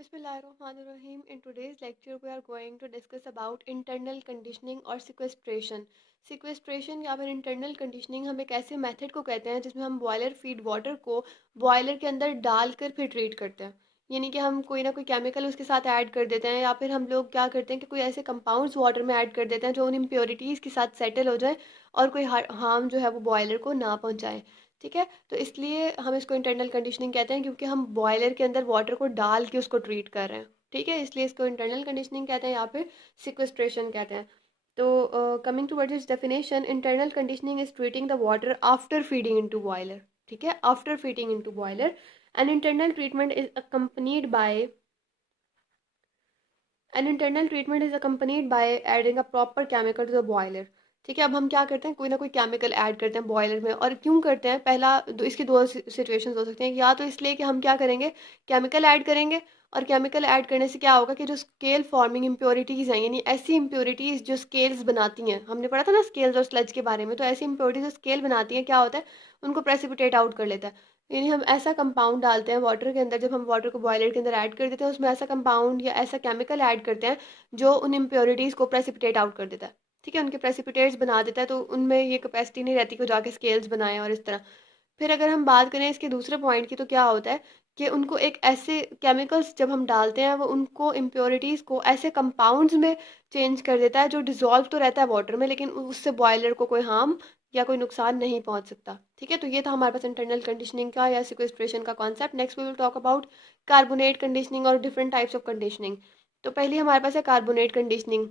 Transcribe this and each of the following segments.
Bismillahirrahmanirrahim. In today's lecture, we are going to discuss about internal conditioning और sequestration. Sequestration या फिर internal conditioning हम एक ऐसे मेथड को कहते हैं जिसमें हम बॉयलर फीड वाटर को बॉयलर के अंदर डालकर फिर ट्रीट करते हैं। यानी कि हम कोई ना कोई केमिकल उसके साथ ऐड कर देते हैं या फिर हम लोग क्या करते हैं कि कोई ऐसे कंपाउंड्स वाटर में ऐड कर देते हैं जो उन इम्प्योरिटीज़ के साथ सेटल हो जाए और कोई हार्म जो है वो बॉयलर को ना पहुँचाए। ठीक है, तो इसलिए हम इसको इंटरनल कंडीशनिंग कहते हैं क्योंकि हम बॉयलर के अंदर वाटर को डाल के उसको ट्रीट कर रहे हैं। ठीक है, इसलिए इसको इंटरनल कंडीशनिंग कहते हैं या फिर सिक्वेस्ट्रेशन कहते हैं। तो coming towards its definition, internal conditioning is treating the water after feeding into boiler. ठीक है, after feeding into boiler an internal treatment is accompanied by an internal treatment is accompanied by adding a proper chemical to the boiler. ठीक है, अब हम क्या करते हैं, कोई ना कोई केमिकल ऐड करते हैं बॉयलर में। और क्यों करते हैं, पहला इसकी दो सिचुएशंस हो सकती हैं। या तो इसलिए कि हम क्या करेंगे, केमिकल ऐड करेंगे और केमिकल ऐड करने से क्या होगा कि जो स्केल फॉर्मिंग इम्प्योरिटीज़ हैं, यानी ऐसी इम्प्योरिटीज़ जो स्केल्स बनाती हैं, हमने पढ़ा था ना स्केल्स और स्लज के बारे में, तो ऐसी इम्प्योरिटीज जो स्केल बनाती हैं क्या होता है, उनको प्रेसिपिटेट आउट कर लेता है। यानी हम ऐसा कंपाउंड डालते हैं वाटर के अंदर, जब हम वाटर को बॉयलर के अंदर ऐड कर देते हैं उसमें ऐसा कंपाउंड या ऐसा केमिकल ऐड करते हैं जो उन इम्प्योरिटीज़ को प्रेसिपिटेट आउट कर देता है। ठीक है, उनके प्रेसिपिटेट्स बना देता है, तो उनमें ये कैपेसिटी नहीं रहती कि वो जाके स्केल्स बनाए और इस तरह। फिर अगर हम बात करें इसके दूसरे पॉइंट की, तो क्या होता है कि उनको एक ऐसे केमिकल्स जब हम डालते हैं वो उनको इम्प्योरिटीज़ को ऐसे कंपाउंड्स में चेंज कर देता है जो डिज़ोल्व तो रहता है वाटर में, लेकिन उससे बॉयलर को कोई हार्म या कोई नुकसान नहीं पहुंच सकता। ठीक है, तो ये था हमारे पास इंटरनल कंडीशनिंग का या सिक्वेस्ट्रेशन का concept. Next we will talk about carbonate conditioning और डिफरेंट टाइप्स ऑफ कंडीशनिंग। तो पहली हमारे पास है कार्बोनेट कंडीशनिंग।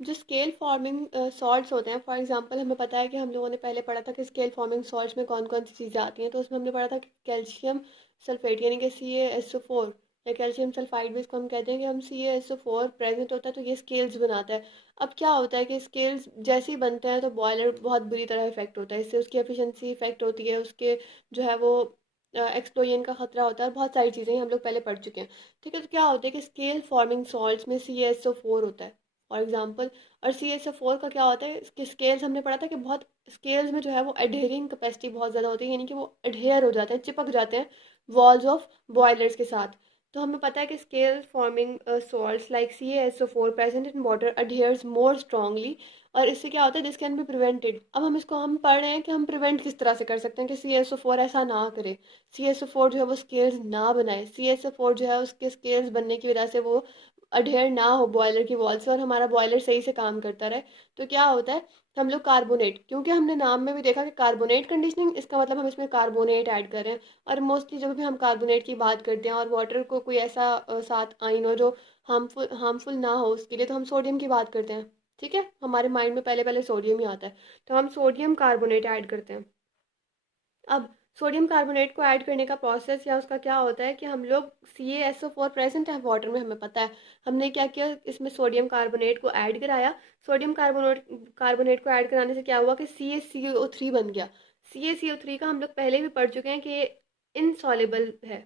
जो स्केल फॉर्मिंग सॉल्ट्स होते हैं, फॉर एग्जांपल हमें पता है कि हम लोगों ने पहले पढ़ा था कि स्केल फॉर्मिंग सॉल्ट्स में कौन कौन सी चीज़ें आती हैं। तो उसमें हमने पढ़ा था कि कैल्शियम सल्फेट यानी कि CaSO4 या कैल्शियम सल्फाइड भी इसको हम कहते हैं कि हम CaSO4 प्रेजेंट होता है तो ये स्केल्स बनाता है। अब क्या होता है कि स्केल्स जैसे ही बनते हैं तो बॉयलर बहुत बुरी तरह इफेक्ट होता है, इससे उसकी एफिशिएंसी इफेक्ट होती है, उसके जो है वो एक्सप्लोजन का खतरा होता है और बहुत सारी चीज़ें हम लोग पहले पढ़ चुके हैं। ठीक है, तो क्या होता है कि स्केल फॉर्मिंग सॉल्ट्स में CaSO4 होता है फॉर एग्जाम्पल। और CaSO4 का क्या होता है, इसके स्केल्स हमने पढ़ा था कि बहुत स्केल्स में जो है वो एडहेरिंग कैपेसिटी बहुत ज़्यादा होती है, यानी कि वो एडहेयर हो जाते हैं, चिपक जाते हैं वॉल्स ऑफ बॉयलर्स के साथ। तो हमें पता है कि scale forming salts like CaSO4 present in water adheres more strongly. और इससे क्या होता है, दिस कैन बी प्रिवेंटेड। अब हम पढ़ रहे हैं कि हम प्रिवेंट किस तरह से कर सकते हैं कि CaSO4 ऐसा ना करे, CaSO4 जो है वो स्केल्स ना बनाए, CaSO4 जो है उसके स्केल्स बनने की वजह से वो अडेयर ना हो बॉयलर की वॉल से और हमारा बॉयलर सही से काम करता रहे। तो क्या होता है, हम लोग कार्बोनेट, क्योंकि हमने नाम में भी देखा कि कार्बोनेट कंडीशनिंग, इसका मतलब हम इसमें कार्बोनेट ऐड कर रहे हैं। और मोस्टली जब भी हम कार्बोनेट की बात करते हैं और वाटर को कोई ऐसा साथ आइन हो जो हार्मफुल ना हो उसके लिए, तो हम सोडियम की बात करते हैं। ठीक है, हमारे माइंड में पहले पहले सोडियम ही आता है, तो हम सोडियम कार्बोनेट ऐड करते हैं। अब सोडियम कार्बोनेट को ऐड करने का प्रोसेस या उसका क्या होता है कि हम लोग CaSO4 प्रेजेंट है वाटर में, हमें पता है, हमने क्या किया, इसमें सोडियम कार्बोनेट को ऐड कराया। सोडियम कार्बोनेट को ऐड कराने से क्या हुआ कि CaCO3 बन गया। CaCO3 का हम लोग पहले भी पढ़ चुके हैं कि ये इनसॉलेबल है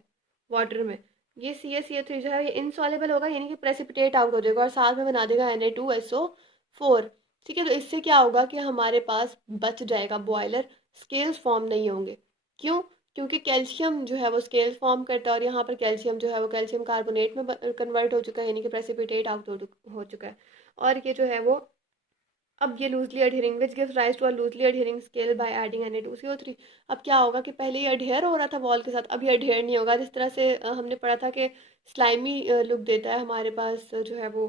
वाटर में। ये CaCO3 जो है ये इनसॉलेबल होगा, यानी कि प्रेसिपिटेट आउट हो जाएगा और साथ में बना देगा Na2SO4। ठीक है, तो इससे क्या होगा कि हमारे पास बच जाएगा बॉयलर, स्केल्स फॉर्म नहीं होंगे। क्यों, क्योंकि कैल्शियम जो है वो स्केल्स फॉर्म करता है और यहाँ पर कैल्शियम जो है वो कैल्शियम कार्बोनेट में कन्वर्ट हो चुका है, यानी कि प्रेसिपिटेट आउट हो चुका है। और ये जो है वो अब ये loosely adhering which gives rise to a loosely adhering scale by adding Na2CO3। अब क्या होगा कि पहले ये अडहियर हो रहा था वॉल के साथ, अब ये अडहियर नहीं होगा। जिस तरह से हमने पढ़ा था कि स्लाइमी लुक देता है हमारे पास जो है वो,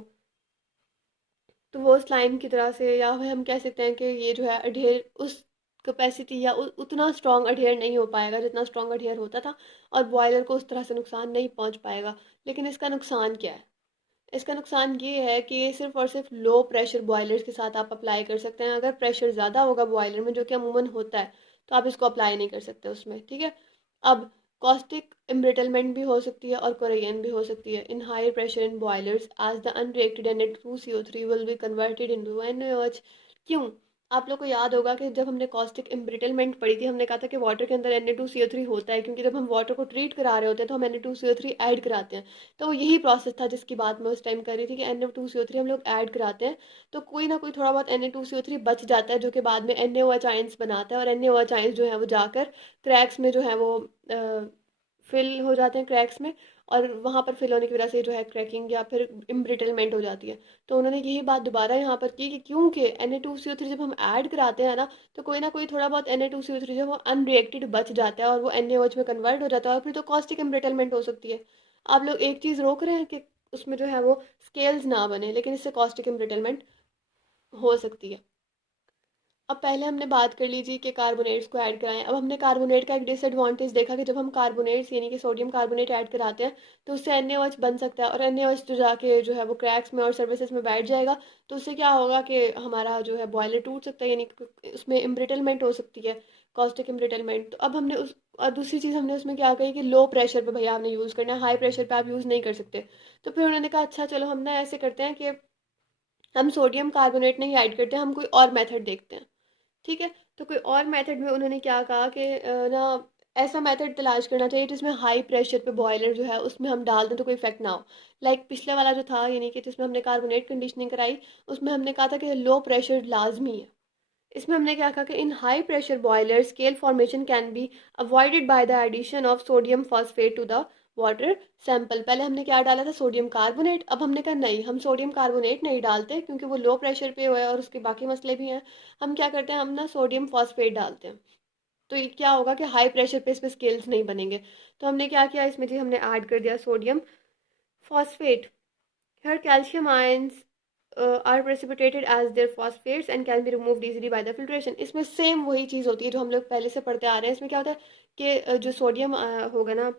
तो वो स्लाइम की तरह से, या फिर हम कह सकते हैं कि ये जो है अडहेर उस कैपेसिटी या उतना स्ट्रॉन्ग अडहेर नहीं हो पाएगा जितना स्ट्रॉन्ग अडहेर होता था, और बॉयलर को उस तरह से नुकसान नहीं पहुंच पाएगा। लेकिन इसका नुकसान क्या है, इसका नुकसान ये है कि ये सिर्फ और सिर्फ लो प्रेशर बॉयलर्स के साथ आप अप्लाई कर सकते हैं। अगर प्रेशर ज़्यादा होगा बॉयलर में, जो कि अमूमन होता है, तो आप इसको अप्लाई नहीं कर सकते उसमें। ठीक है, अब कॉस्टिक एम्ब्रिटलमेंट भी हो सकती है और कोरेजन भी हो सकती है in higher pressure in boilers as the unreacted Na2CO3 will be converted into NaOH। क्यों, आप लोग को याद होगा कि जब हमने कॉस्टिक एम्ब्रिटलमेंट पढ़ी थी, हमने कहा था कि वाटर के अंदर Na2CO3 होता है, क्योंकि जब हम वाटर को ट्रीट करा रहे होते हैं तो हम Na2CO3 ऐड कराते हैं। तो यही प्रोसेस था जिसकी बात मैं उस टाइम कर रही थी कि Na2CO3 हम लोग ऐड कराते हैं, तो कोई ना कोई थोड़ा बहुत Na2CO3 बच जाता है जो कि बाद में NaOH आयंस बनाता है, और NaOH आयंस जो है वो जाकर क्रैक्स में जो है वो फिल हो जाते हैं क्रैक्स में, और वहाँ पर फिल होने की वजह से जो है क्रैकिंग या फिर इम्ब्रिटलमेंट हो जाती है। तो उन्होंने यही बात दोबारा यहाँ पर की कि क्योंकि Na2CO3 जब हम ऐड कराते हैं ना कोई थोड़ा बहुत Na2CO3 जो है वो अनरिएक्टेड बच जाता है और वो NaOH में कन्वर्ट हो जाता है और फिर तो कॉस्टिक इम्ब्रिटलमेंट हो सकती है। आप लोग एक चीज़ रोक रहे हैं कि उसमें जो है वो स्केल्स ना बने, लेकिन इससे कॉस्टिक इम्ब्रिटलमेंट हो सकती है। अब पहले हमने बात कर ली जी कि कार्बोनेट्स को ऐड कराएं। अब हमने कार्बोनेट का एक डिसएडवांटेज देखा कि जब हम कार्बोनेट्स यानी कि सोडियम कार्बोनेट ऐड कराते हैं तो उससे NaOH बन सकता है और NaOH जो जाके जो है वो क्रैक्स में और सर्विसेज में बैठ जाएगा। तो उससे क्या होगा कि हमारा जो है बॉयलर टूट सकता है, यानी कि उसमें इम्ब्रिटलमेंट हो सकती है, कॉस्टिक इम्ब्रिटलमेंट। तो अब हमने उस और दूसरी चीज़ हमने उसमें क्या कही कि लो प्रेशर पे भैया आपने यूज़ करना है, हाई प्रेशर पे आप यूज़ नहीं कर सकते। तो फिर उन्होंने कहा अच्छा चलो हम ना ऐसे करते हैं कि हम सोडियम कार्बोनेट नहीं ऐड करते, हम कोई और मेथड देखते हैं। ठीक है, तो कोई और मेथड में उन्होंने क्या कहा कि ना ऐसा मेथड तलाश करना चाहिए जिसमें हाई प्रेशर पे बॉयलर जो है उसमें हम डाल दें तो कोई इफेक्ट ना हो। लाइक पिछले वाला जो था यानी कि जिसमें हमने कार्बोनेट कंडीशनिंग कराई, उसमें हमने कहा था कि लो प्रेशर लाजमी है। इसमें हमने क्या कहा कि in high pressure boiler scale formation can be avoided by the addition of sodium phosphate to the water sample. पहले हमने क्या डाला था, सोडियम कार्बोनेट। अब हमने कहा नहीं, हम सोडियम कार्बोनेट नहीं डालते क्योंकि वो लो प्रेशर पे हुआ है और उसके बाकी मसले भी हैं। हम क्या करते हैं, हम ना सोडियम फॉस्फेट डालते हैं। तो ये क्या होगा कि हाई प्रेशर पे इस पे स्केल्स नहीं बनेंगे। तो हमने क्या किया इसमें जी, हमने ऐड कर दिया sodium phosphate. Here calcium ions are precipitated as their phosphates and can be removed easily by the filtration। इसमें सेम वही चीज़ होती है जो हम लोग पहले से पढ़ते आ रहे हैं। इसमें क्या होता है कि जो सोडियम होगा ना,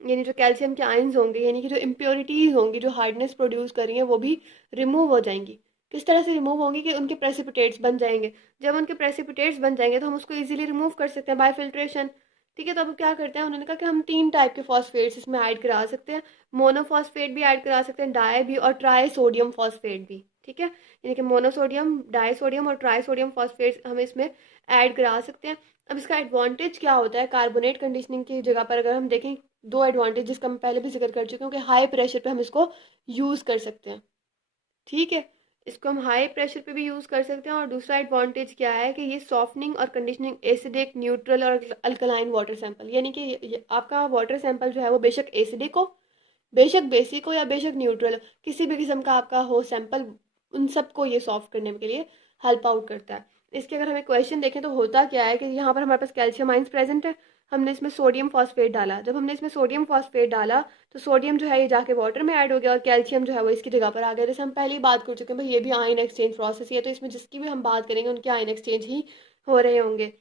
यानी जो कैल्शियम के आयंस होंगे, यानी कि जो इम्प्योरिटीज होंगी जो हार्डनेस प्रोड्यूस कर रही हैं वो भी रिमूव हो जाएंगी। किस तरह से रिमूव होंगी कि उनके प्रेसिपिटेट्स बन जाएंगे। जब उनके प्रेसिपिटेट्स बन जाएंगे तो हम उसको इजीली रिमूव कर सकते हैं बाय फिल्ट्रेशन। ठीक है, तो अब क्या करते हैं, उन्होंने कहा कि हम 3 टाइप के फॉस्फेट्स इसमें ऐड करा सकते हैं। मोनोफॉस्फेट भी ऐड करा सकते हैं, डाई भी, और ट्राई सोडियम फॉस्फेट भी। ठीक है, यानी कि मोनोसोडियम, डाई सोडियम और ट्राई सोडियम फॉस्फेट हम इसमें ऐड करा सकते हैं। अब इसका एडवांटेज क्या होता है कार्बोनेट कंडीशनिंग की जगह पर, अगर हम देखें दो एडवांटेज जिसका मैं पहले भी जिक्र कर चुकी हूँ कि हाई प्रेशर पे हम इसको यूज़ कर सकते हैं। ठीक है, इसको हम हाई प्रेशर पे भी यूज़ कर सकते हैं। और दूसरा एडवांटेज क्या है कि ये सॉफ्टनिंग और कंडीशनिंग एसिडिक, न्यूट्रल और अल्कलाइन वाटर सैंपल, यानी कि आपका वाटर सैंपल जो है वो बेशक एसिडिक हो, बेशक बेसिक हो या बेशक न्यूट्रल हो, किसी भी किस्म का आपका हो सैंपल, उन सबको ये सॉल्व करने के लिए हेल्प आउट करता है। इसके अगर हमें क्वेश्चन देखें तो होता क्या है कि यहाँ पर हमारे पास कैल्शियम आइंस प्रेजेंट है, हमने इसमें सोडियम फॉस्फेट डाला। जब हमने इसमें सोडियम फॉस्फेट डाला तो सोडियम जो है ये जाके वाटर में ऐड हो गया और कैल्शियम जो है वो इसकी जगह पर आ गया। जैसे हम पहले ही बात कर चुके हैं भाई, ये भी आयन एक्सचेंज प्रोसेस ही है, तो इसमें जिसकी भी हम बात करेंगे उनके आयन एक्सचेंज ही हो रहे होंगे।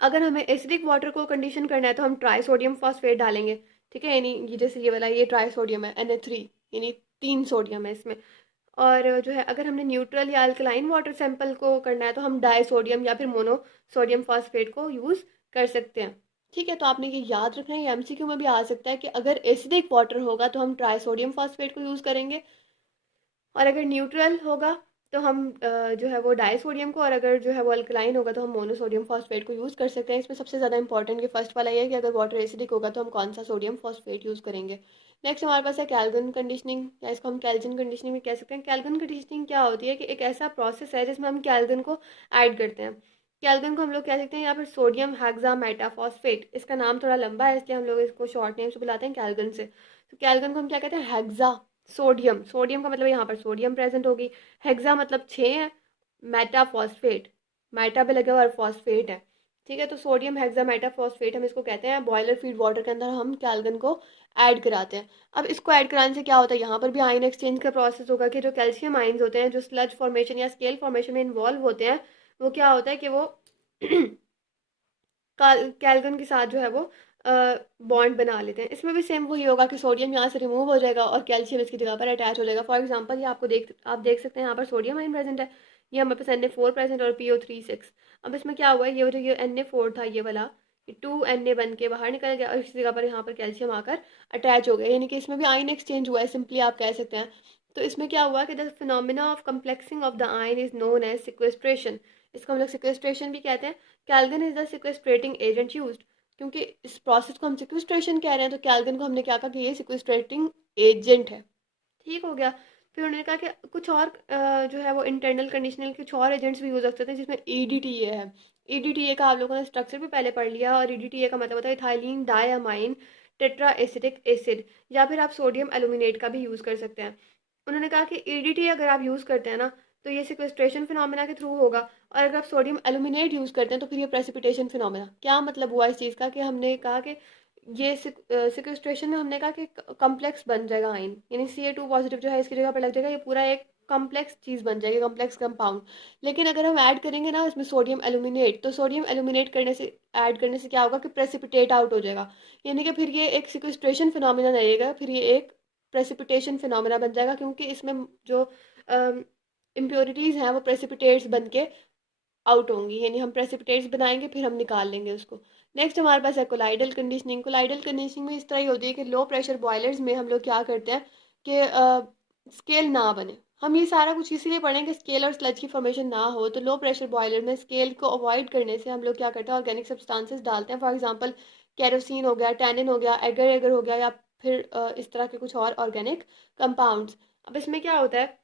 अगर हमें एसिडिक वाटर को कंडीशन करना है तो हम ट्राई सोडियम फॉस्फेट डालेंगे। ठीक है, यानी ये जैसे ये वाला ये ट्राई सोडियम है Na3, यानी 3 सोडियम है इसमें। और जो है अगर हमने न्यूट्रल या अल्कलाइन वाटर सैंपल को करना है तो हम डाई सोडियम या फिर मोनो सोडियम फॉस्फेट को यूज़ कर सकते हैं। ठीक है, तो आपने ये याद रखना है, ये MCQ में भी आ सकता है कि अगर एसिडिक वाटर होगा तो हम ट्राई सोडियम फॉस्फेट को यूज़ करेंगे, और अगर न्यूट्रल होगा तो हम जो है वो डाई सोडियम को, और अगर जो है वो अल्कलाइन होगा तो हम मोनोसोडियम फॉस्फेट को यूज़ कर सकते हैं। इसमें सबसे ज़्यादा इंपॉर्टेंट ये फर्स्ट वाला ये है कि अगर वाटर एसिडिक होगा तो हम कौन सा सोडियम फॉस्फेट यूज़ करेंगे। नेक्स्ट हमारे पास है कैल्विन कंडीशनिंग, या इसको हम कैल्विन कंडीशनिंग भी कह सकते हैं। कैल्विन कंडीशनिंग क्या होती है कि एक ऐसा प्रोसेस है जिसमें हम कैल्विन को ऐड करते हैं। कैल्विन को हम लोग कह सकते हैं या फिर सोडियम हेक्सा मेटाफॉस्फेट, इसका नाम थोड़ा लंबा है इसलिए हम लोग इसको शॉर्ट नेम से बुलाते हैं कैल्विन से। तो कैल्विन को हम क्या कहते हैं, हेक्सा सोडियम, सोडियम का मतलब यहाँ पर सोडियम प्रेजेंट होगी, हेक्सा मतलब 6 है, मेटा फॉस्फेट, मेटा भी लगे हुआ और फॉस्फेट है। ठीक है, तो सोडियम हेक्सा मेटा फॉस्फेट हम इसको कहते हैं। बॉयलर फीड वाटर के अंदर हम कैल्विन को ऐड कराते हैं। अब इसको ऐड कराने से क्या होता है, यहाँ पर भी आयन एक्सचेंज का प्रोसेस होगा कि जो कैल्शियम आयन्स होते हैं जो स्लज फॉर्मेशन या स्केल फॉर्मेशन में इन्वॉल्व होते हैं, वो क्या होता है कि वो कैल्विन के साथ जो है वो बॉन्ड बना लेते हैं। इसमें भी सेम वही होगा कि सोडियम यहाँ से रिमूव हो जाएगा और कैल्शियम इसकी जगह पर अटैच हो जाएगा। फॉर एग्जांपल ये आप देख सकते हैं यहाँ पर सोडियम आयन प्रेजेंट है, ये हमारे पास Na4 प्रेजेंट और PO3 6। अब इसमें क्या हुआ है, ये जो ये Na4 था ये वाला, ये 2Na बन के बाहर निकल गया और इसी जगह पर यहाँ पर कैल्शियम आकर अटैच हो गया, यानी कि इसमें भी आयन एक्सचेंज हुआ है, सिंपली आप कह सकते हैं। तो इसमें क्या हुआ कि the phenomena of complexing of the ion is known as sequestration, इसको हम लोग सिक्वेस्ट्रेशन भी कहते हैं। Calvin is the sequestrating agent used, क्योंकि इस प्रोसेस को हम सिक्वेस्ट्रेशन कह रहे हैं तो कैल्विन को हमने क्या कहा कि ये सिक्वेस्ट्रेटिंग एजेंट है। ठीक हो गया। फिर उन्होंने कहा कि कुछ और जो है वो इंटरनल कंडीशनल कुछ और एजेंट्स भी यूज हो सकते हैं जिसमें EDTA है। EDTA का आप लोगों ने स्ट्रक्चर भी पहले पढ़ लिया, और EDTA का मतलब होता है ethylene diamine tetra acetic acid, या फिर आप सोडियम एल्यूमिनेट का भी यूज़ कर सकते हैं। उन्होंने कहा कि ईडीटी अगर आप यूज़ करते हैं ना, तो ये सिक्वेस्ट्रेशन फिनोमेना के थ्रू होगा, और अगर आप सोडियम एल्यूमिनेट यूज़ करते हैं तो फिर ये प्रेसिपिटेशन फिनोमेना। क्या मतलब हुआ इस चीज़ का कि हमने कहा कि ये सिक्वेस्ट्रेशन में हमने कहा कि कॉम्प्लेक्स बन जाएगा आयन, यानी Ca2 पॉजिटिव जो है इसकी जगह पर लग जाएगा, ये पूरा एक कॉम्प्लेक्स चीज़ बन जाएगी, कॉम्प्लेक्स कंपाउंड। लेकिन अगर हम ऐड करेंगे ना इसमें सोडियम एल्यूमिनेट, तो सोडियम एल्यूमिनेट करने से, ऐड करने से क्या होगा कि प्रेसिपिटेट आउट हो जाएगा, यानी कि फिर ये एक सिक्वेस्ट्रेशन फिनोमेना रहेगा, फिर ये एक प्रेसिपिटेशन फिनोमेना बन जाएगा, क्योंकि इसमें जो इम्प्योरिटीज़ हैं वो प्रेसिपिटेट्स बन के आउट होंगी, यानी हम प्रेसिपिटेट्स बनाएंगे फिर हम निकाल लेंगे उसको। नेक्स्ट हमारे पास है कोलाइडल कंडीशनिंग। कोलाइडल कंडीशनिंग में इस तरह ही होती है कि लो प्रेशर बॉयलर्स में हम लोग क्या करते हैं कि स्केल ना बने। हम ये सारा कुछ इसीलिए पढ़ें कि स्केल और स्लज की फॉर्मेशन ना हो, तो लो प्रेशर बॉयलर में स्केल को अवॉइड करने से हम लोग क्या करते हैं, ऑर्गेनिक सब्सटेंसेस डालते हैं। फॉर एग्जांपल केरोसिन हो गया, टैनिन हो गया, एगर एगर हो गया, या फिर इस तरह के कुछ और ऑर्गेनिक कंपाउंड्स। अब इसमें क्या होता है,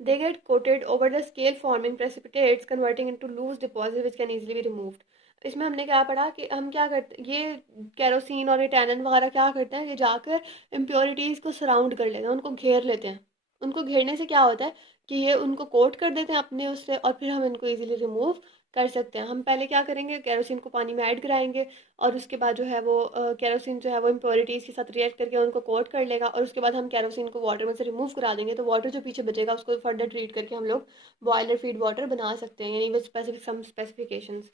they get coated over the scale forming precipitates converting into loose deposit which can easily be removed। इसमें हमने क्या पढ़ा कि हम क्या करते, ये केरोसिन और ये टैनन वगैरह क्या करते हैं कि जाकर इम्प्योरिटीज़ को सराउंड कर लेते हैं, उनको घेर लेते हैं। उनको घेरने से क्या होता है कि ये उनको कोट कर देते हैं अपने उससे, और फिर हम इनको इजीली रिमूव कर सकते हैं। हम पहले क्या करेंगे, केरोसिन को पानी में ऐड कराएंगे, और उसके बाद जो है वो केरोसिन जो है वो इम्प्योरिटीज़ के साथ रिएक्ट करके उनको कोट कर लेगा, और उसके बाद हम केरोसिन को वाटर में से रिमूव करा देंगे, तो वाटर जो पीछे बचेगा उसको फर्दर ट्रीट करके हम लोग बॉयलर फीड वाटर बना सकते हैं, यानी विद स्पेसिफिक सम स्पेसिफिकेशंस।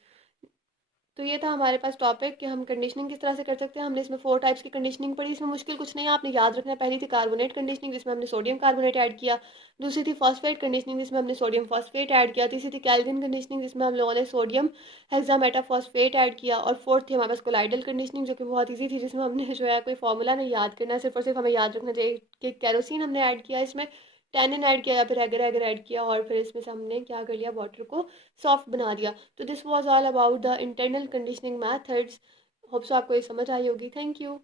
तो ये था हमारे पास टॉपिक कि हम कंडीशनिंग किस तरह से कर सकते हैं। हमने इसमें 4 टाइप्स की कंडीशनिंग पढ़ी, इसमें मुश्किल कुछ नहीं है, आपने याद रखना है। पहली थी कार्बोनेट कंडीशनिंग जिसमें हमने सोडियम कार्बोनेट ऐड किया, दूसरी थी फॉस्फेट कंडीशनिंग जिसमें हमने सोडियम फॉस्फेट ऐड किया, तीसरी थी कैल्विन कंडीशनिंग जिसमें हम लोगों ने सोडियम हेक्सामेटाफॉस्फेट ऐड किया, और फोर्थ थी हमारे पास कोलाइडल कंडीशनिंग जो कि बहुत ईजी थी, जिसमें हमने जो है कोई फॉर्मूला नहीं याद करना, सिर्फ और सिर्फ हमें याद रखना चाहिए कि कैरोसिन हमने ऐड किया, इसमें टैनिन ऐड किया, या फिर एगर एगर ऐड किया, और फिर इसमें से हमने क्या कर लिया, वाटर को सॉफ्ट बना दिया। तो this was all about the internal conditioning methods. Hope so आपको ये समझ आई होगी। Thank you.